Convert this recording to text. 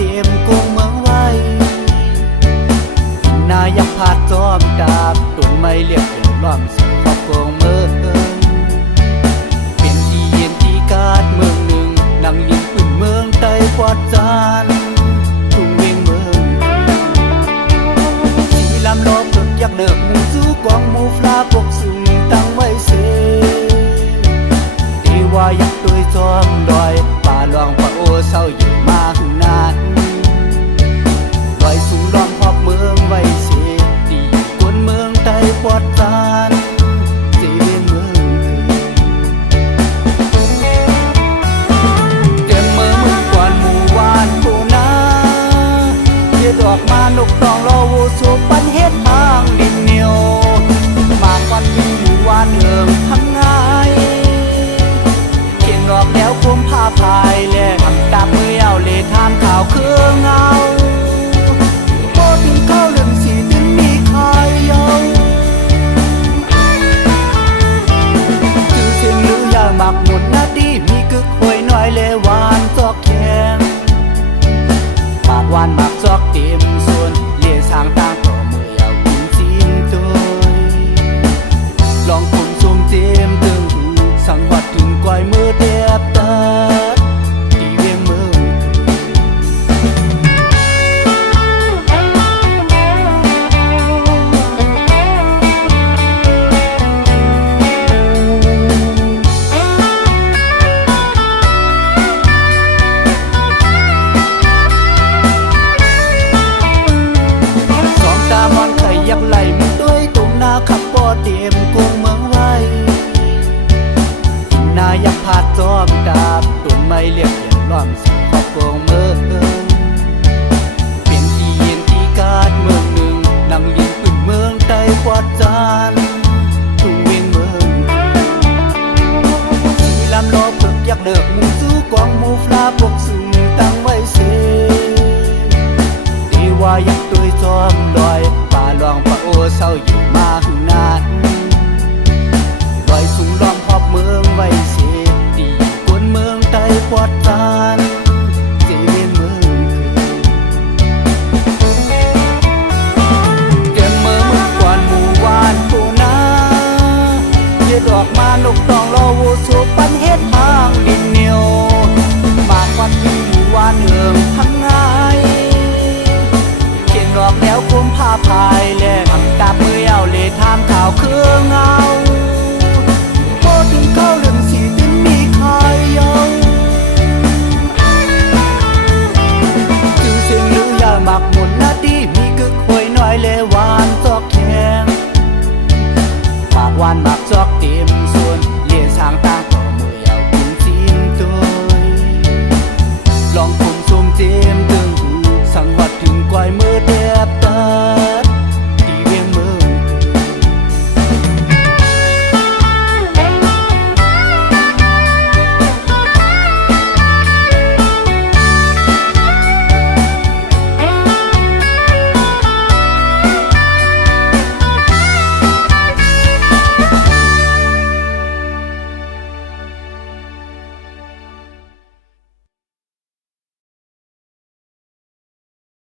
เต็มกรุงเมืองไว้นายักผาดจอมดาบตุนไม่เรียกเกี่ยวล้อมใส่ขอบกองเมืองเป็นที่เย็นที่กาดเมืองหนึ่งนั่งยิงปืนเมืองใต้ปอดจานทุ่งเวงเมืองสีลำลอบตึกยักเลิกหมู่สู้กองหมู่ฟลาปกสุ่มตั้งไว้เสที่ว่ายักตัวยจอมดอยป่าหลวงพระโอเศร้าอยู่มาหึงนานลอยสูงล้อมพอบเมืองไว้เสดีกวนเมืองใต้ปอดจานสีเวียงเมืองเต็มเมืองเมืองกวนหมู่วานโคนาเย็ดออกมานกตองรอวูสูปันเฮ็ดทางดินเหนียวมาควันวิ่งหมู่วานเอิงทั้งง่ายเขียนออกแล้วคุมผ้าพายแลทำตามมือเอาเลทามข่าวคือเงาพอถึงเข้าเรื่องสีถึงมีใครเยาชื่อเสียงหรือยาหมักหมดหน้าที่มีกึกหวยน้อยเลวานจอกแขงปากวานหมักจอกเต็มส่วนเลี้ยสางต่างต่อมือเอากินจีนตัวลองคุมซุ่มเต็มตึงสังวัดถึงก้อยมือเดียบตาที่เวียงเมืองสองตามอนไข่ยักไหลมึงด้วยตุ่มนาขับปอเต็มกรุงเมืองไว้นายักผาดจอมดาบตุนไม่เรียกเกี่ยวล้อมใส่ขอบกองเมืองเป็นที่เย็นที่กาดเมืองหนึ่งนั่งยิงปืนเมืองใต้ปอดจานทุ่งเวียงเมืองสีลำลอบตึกยักเลิกหมู่สู้กองหมู่ฟลาปกสุ่มตั้งไว้เสที่ว่ายักตัวยจอมดอยป่าหลวงพระโอเศร้าอยู่มาหึงนานลอยสูงล้อมพอบเมืองไว้เสดีกวนเมืองใต้ปอดจานสีเวียงเมืองเก็บเมืองเมืองกวนหมู่วานโคนาเย็ดออกมานกตองรอวูสูปันเฮ็ดทางดินเหนียวมาควันวิ่งหมู่วานเอิงทั้งง่ายเขียนออกแล้วคุมผ้าพายแลทำตามมือเอาเลทามข่าวคือ